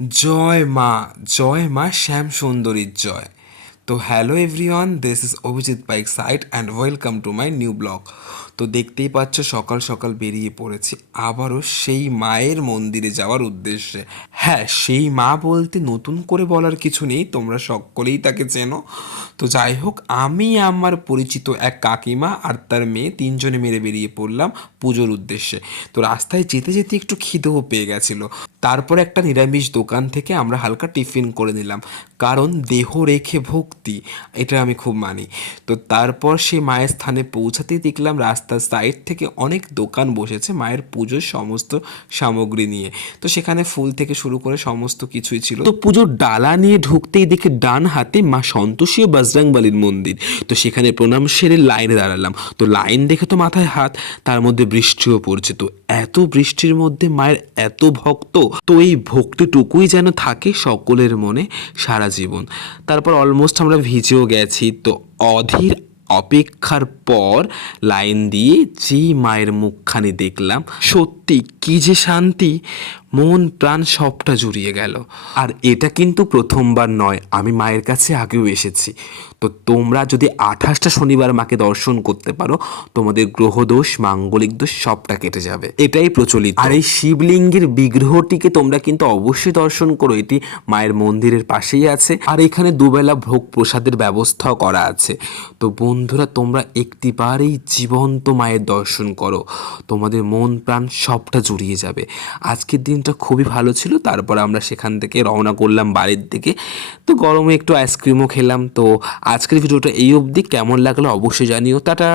জয় মা জয় মা শ্যাম সুন্দরীর জয়। তো hello everyone this is Abhijit bike site and welcome to my new blog তো দেখতেই পাচ্ছ সকাল সকাল বেরিয়ে পড়েছি, আবারও সেই মায়ের মন্দিরে যাওয়ার উদ্দেশ্যে। হ্যাঁ সেই মা বলতে নতুন করে বলার কিছু নেই, তোমরা সকলেই তাকে চেনো। তো যাই হোক, আমি আমার পরিচিত এক কাকিমা আর তার মেয়ে তিনজনে মেরে বেরিয়ে পড়লাম পুজোর উদ্দেশ্যে। তো রাস্তায় যেতে যেতে একটু খিদেও পেয়ে গেছিল। তারপর একটা নিরামিষ দোকান থেকে আমরা হালকা টিফিন করে নিলাম। কারণ দেহ রেখে ভক্তি, এটা আমি খুব মানি। তো তারপর সে মায়ের স্থানে পৌঁছাতেই দেখলাম রাস্তার সাইড থেকে অনেক দোকান বসেছে মায়ের পুজোর সমস্ত সামগ্রী নিয়ে। তো সেখানে ফুল থেকে শুরু করে সমস্ত কিছুই ছিল। তো পুজোর ডালা নিয়ে ঢুকতেই দেখে ডান হাতে মা সন্তোষী ও বজরংবলীর মন্দির। তো সেখানে প্রণাম সেরে লাইনে দাঁড়ালাম। তো লাইন দেখে তো মাথায় হাত, তার মধ্যে বৃষ্টিও পড়ছে। তো এত বৃষ্টির মধ্যে মায়ের এত ভক্ত, তো এই ভক্তিটুকুই যেন থাকে সকলের মনে সারা জীবন। তারপর অলমোস্ট আমরা ভিজেও গেছি, তো অধীর অপেক্ষার পর লাইন দিয়ে যেই মায়ের মুখখানি দেখলাম, সত্যি কি যে শান্তি। মন প্রাণ সবটা জুড়িয়ে গেল। আর এটা কিন্তু প্রথমবার নয় আমি মায়ের কাছে আগেও এসেছি। তো তোমরা যদি আঠাশটা শনিবার মাকে দর্শন করতে পারো তোমাদের গ্রহদোষ মাঙ্গলিক দোষ সবটা কেটে যাবে। এটাই প্রচলিত। আর এই শিবলিঙ্গের বিগ্রহটিকে তোমরা কিন্তু অবশ্যই দর্শন করো এটি মায়ের মন্দিরের পাশেই আছে। আর এখানে দুবেলা ভোগ প্রসাদের ব্যবস্থাও করা আছে। তো বন্ধুরা তোমরা একটিবারেই জীবন্ত মায়ের দর্শন করো। তোমাদের মন প্রাণ সবটা জুড়িয়ে যাবে। আজকের দিনটা খুবই ভালো ছিল। তারপর আমরা সেখান থেকে রওনা করলাম বাড়ির দিকে। তো গরমে একটু আইসক্রিমও খেলাম। তো আজকের ভিডিওটা এই অবধি। কেমন লাগল অবশ্যই জানিও। টাটা!